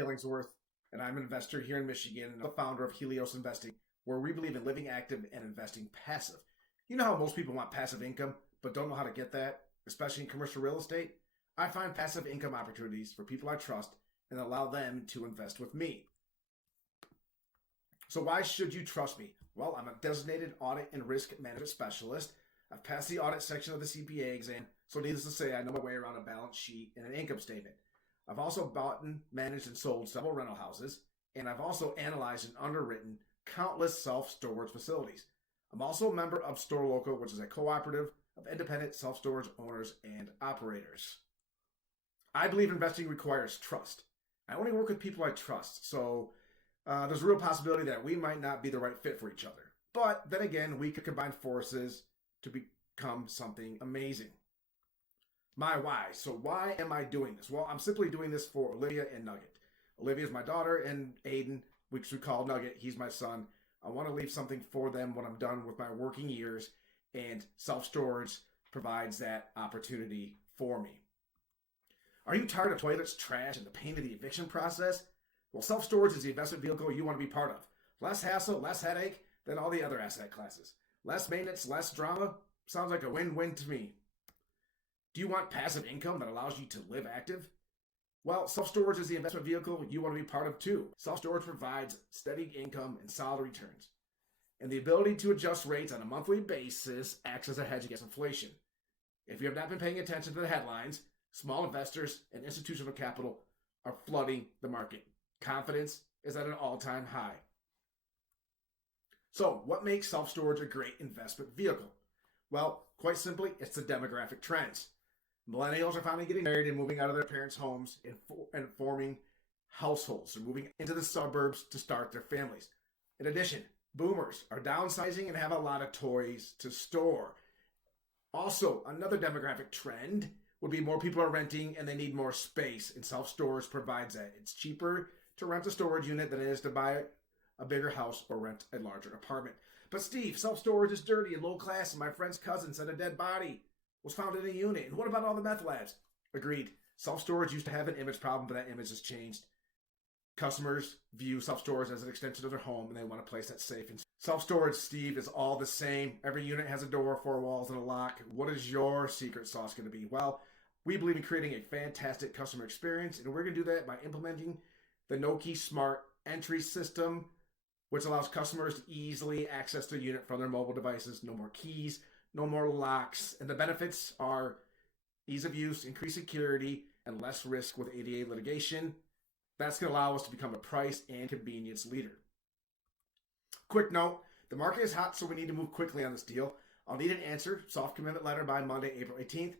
Killingsworth, and I'm an investor here in Michigan and the founder of Helios Investing, where we believe in living active and investing passive. You know how most people want passive income, but don't know how to get that, especially in commercial real estate? I find passive income opportunities for people I trust and allow them to invest with me. So why should you trust me? Well, I'm a designated audit and risk management specialist. I've passed the audit section of the CPA exam, so needless to say, I know my way around a balance sheet and an income statement. I've also bought and managed and sold several rental houses, and I've also analyzed and underwritten countless self-storage facilities. I'm also a member of Store Local, which is a cooperative of independent self-storage owners and operators. I believe investing requires trust. I only work with people I trust, so there's a real possibility that we might not be the right fit for each other. But then again, we could combine forces to become something amazing. My why. So why am I doing this? Well, I'm simply doing this for Olivia and Nugget. Olivia is my daughter, and Aiden, which we call Nugget, he's my son. I want to leave something for them when I'm done with my working years, and self-storage provides that opportunity for me. Are you tired of toilets, trash, and the pain of the eviction process? Well, self-storage is the investment vehicle you want to be part of. Less hassle, less headache than all the other asset classes. Less maintenance, less drama. Sounds like a win-win to me. Do you want passive income that allows you to live active? Well, self-storage is the investment vehicle you want to be part of too. Self-storage provides steady income and solid returns. And the ability to adjust rates on a monthly basis acts as a hedge against inflation. If you have not been paying attention to the headlines, small investors and institutional capital are flooding the market. Confidence is at an all-time high. So, what makes self-storage a great investment vehicle? Well, quite simply, it's the demographic trends. Millennials are finally getting married and moving out of their parents' homes and forming households. They're moving into the suburbs to start their families. In addition, boomers are downsizing and have a lot of toys to store. Also, another demographic trend would be more people are renting and they need more space, and self-storage provides that. It's cheaper to rent a storage unit than it is to buy a bigger house or rent a larger apartment. But Steve, self-storage is dirty and low class, and my friend's cousin said a dead body was found in a unit. And what about all the meth labs? Agreed. Self-storage used to have an image problem, but that image has changed. Customers view self-storage as an extension of their home, and they want a place that's safe. And self-storage, Steve, is all the same. Every unit has a door, 4 walls, and a lock. What is your secret sauce going to be? Well, we believe in creating a fantastic customer experience, and we're going to do that by implementing the No-Key Smart Entry System, which allows customers to easily access their unit from their mobile devices. No more keys, no more locks. And the benefits are ease of use, increased security, and less risk with ADA litigation. That's going to allow us to become a price and convenience leader. Quick note, the market is hot, so we need to move quickly on this deal. I'll need an answer, soft commitment letter by Monday, April 18th.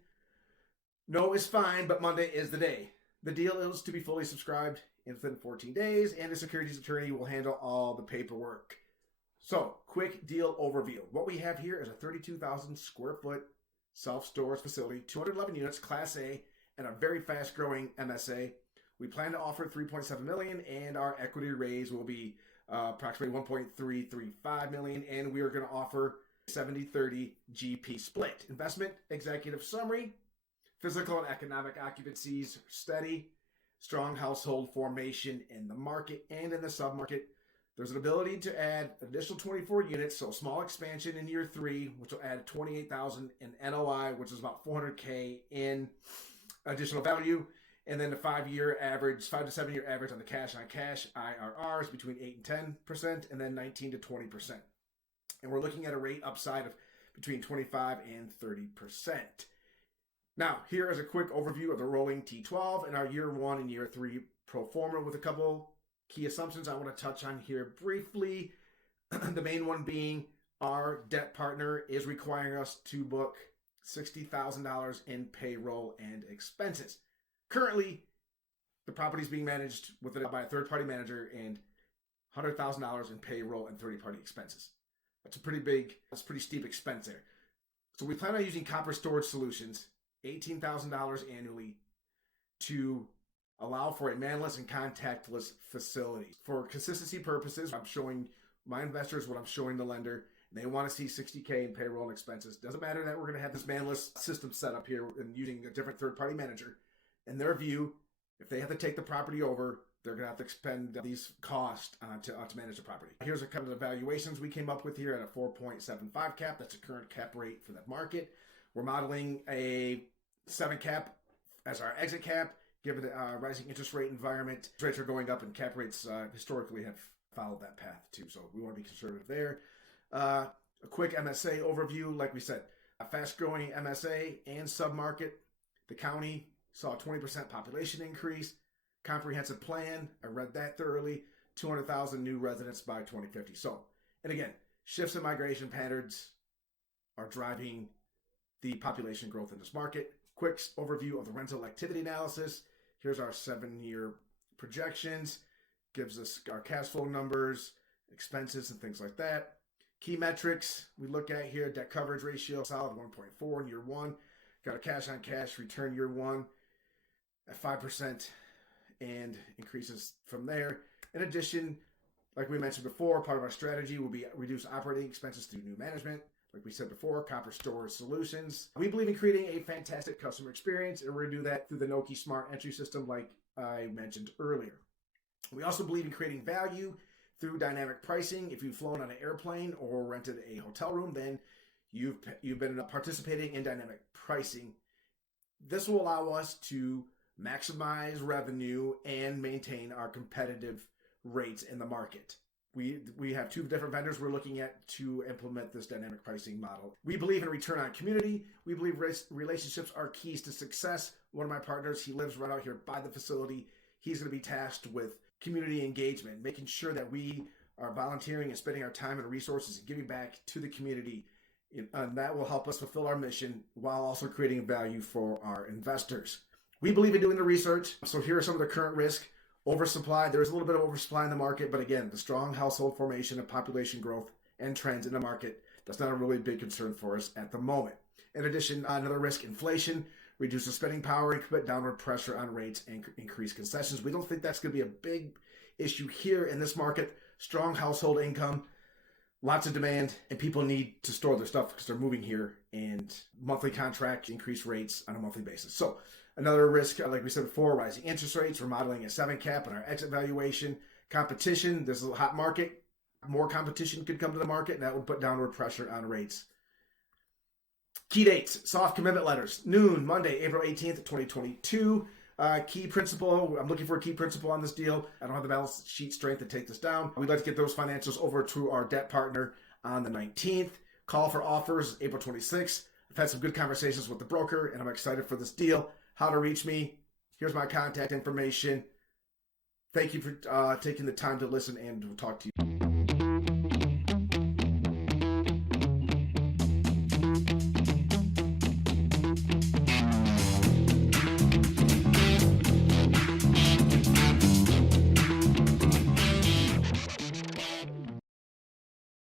No is fine, but Monday is the day. The deal is to be fully subscribed within 14 days, and the securities attorney will handle all the paperwork. So, quick deal overview. What we have here is a 32,000 square foot self-storage facility, 211 units, Class A, and a very fast-growing MSA. We plan to offer $3.7 million, and our equity raise will be approximately $1.335 million, and we are going to offer 70-30 GP split. Investment executive summary: physical and economic occupancies steady, strong household formation in the market and in the submarket. There's an ability to add an additional 24 units, so small expansion in year 3, which will add 28,000 in NOI, which is about $400K in additional value. And then the 5 to 7 year average on the cash IRRs between 8 and 10%, and then 19 to 20%. And we're looking at a rate upside of between 25 and 30%. Now, here is a quick overview of the rolling T12 and our year 1 and year 3 pro forma with a couple key assumptions I want to touch on here briefly. The main one being our debt partner is requiring us to book $60,000 in payroll and expenses. Currently, the property is being managed by a third-party manager and $100,000 in payroll and third-party expenses. That's pretty steep expense there. So we plan on using Copper Storage Solutions, $18,000 annually, to allow for a manless and contactless facility. For consistency purposes, I'm showing my investors what I'm showing the lender. They want to see $60K in payroll and expenses. Doesn't matter that we're going to have this manless system set up here and using a different third-party manager. In their view, if they have to take the property over, They're going to have to expend these costs to manage the property. Here's a couple of valuations we came up with here at a 4.75 cap. That's the current cap rate for that market. We're modeling a 7 cap as our exit cap, given the rising interest rate environment. Rates are going up, and cap rates historically have followed that path too. So we want to be conservative there. A quick MSA overview. Like we said, a fast-growing MSA and submarket. The county saw a 20% population increase. Comprehensive plan, I read that thoroughly. 200,000 new residents by 2050. So, and again, shifts in migration patterns are driving the population growth in this market. Quick overview of the rental activity analysis. Here's our 7-year projections. Gives us our cash flow numbers, expenses, and things like that. Key metrics we look at here: debt coverage ratio, solid 1.4 in year 1. Got a cash on cash return year 1 at 5%. And increases from there. In addition, like we mentioned before, part of our strategy will be reduce operating expenses through new management. Like we said before, Copper Storage Solutions. We believe in creating a fantastic customer experience, and we're going to do that through the Nokē Smart Entry System, like I mentioned earlier. We also believe in creating value through dynamic pricing. If you've flown on an airplane or rented a hotel room, then you've been participating in dynamic pricing. This will allow us to maximize revenue and maintain our competitive rates in the market. We have 2 different vendors we're looking at to implement this dynamic pricing model. We believe in return on community. We believe relationships are keys to success. One of my partners, he lives right out here by the facility. He's going to be tasked with community engagement, making sure that we are volunteering and spending our time and resources and giving back to the community. And that will help us fulfill our mission while also creating value for our investors. We believe in doing the research. So here are some of the current risk. Oversupply. There's a little bit of oversupply in the market, but again, the strong household formation and population growth and trends in the market, that's not a really big concern for us at the moment. In addition, another risk, inflation, reduces spending power and put downward pressure on rates and increase concessions. We don't think that's going to be a big issue here in this market. Strong household income, lots of demand, and people need to store their stuff because they're moving here, and monthly contracts increase rates on a monthly basis. So another risk, like we said before, rising interest rates. We're modeling a 7 cap on our exit valuation. Competition, this is a hot market. More competition could come to the market, and that would put downward pressure on rates. Key dates, soft commitment letters, noon, Monday, April 18th, 2022. Key principal, I'm looking for a key principal on this deal. I don't have the balance sheet strength to take this down. We'd like to get those financials over to our debt partner on the 19th. Call for offers, April 26th. I've had some good conversations with the broker, and I'm excited for this deal. How to reach me, here's my contact information. Thank you for taking the time to listen, and we'll talk to you.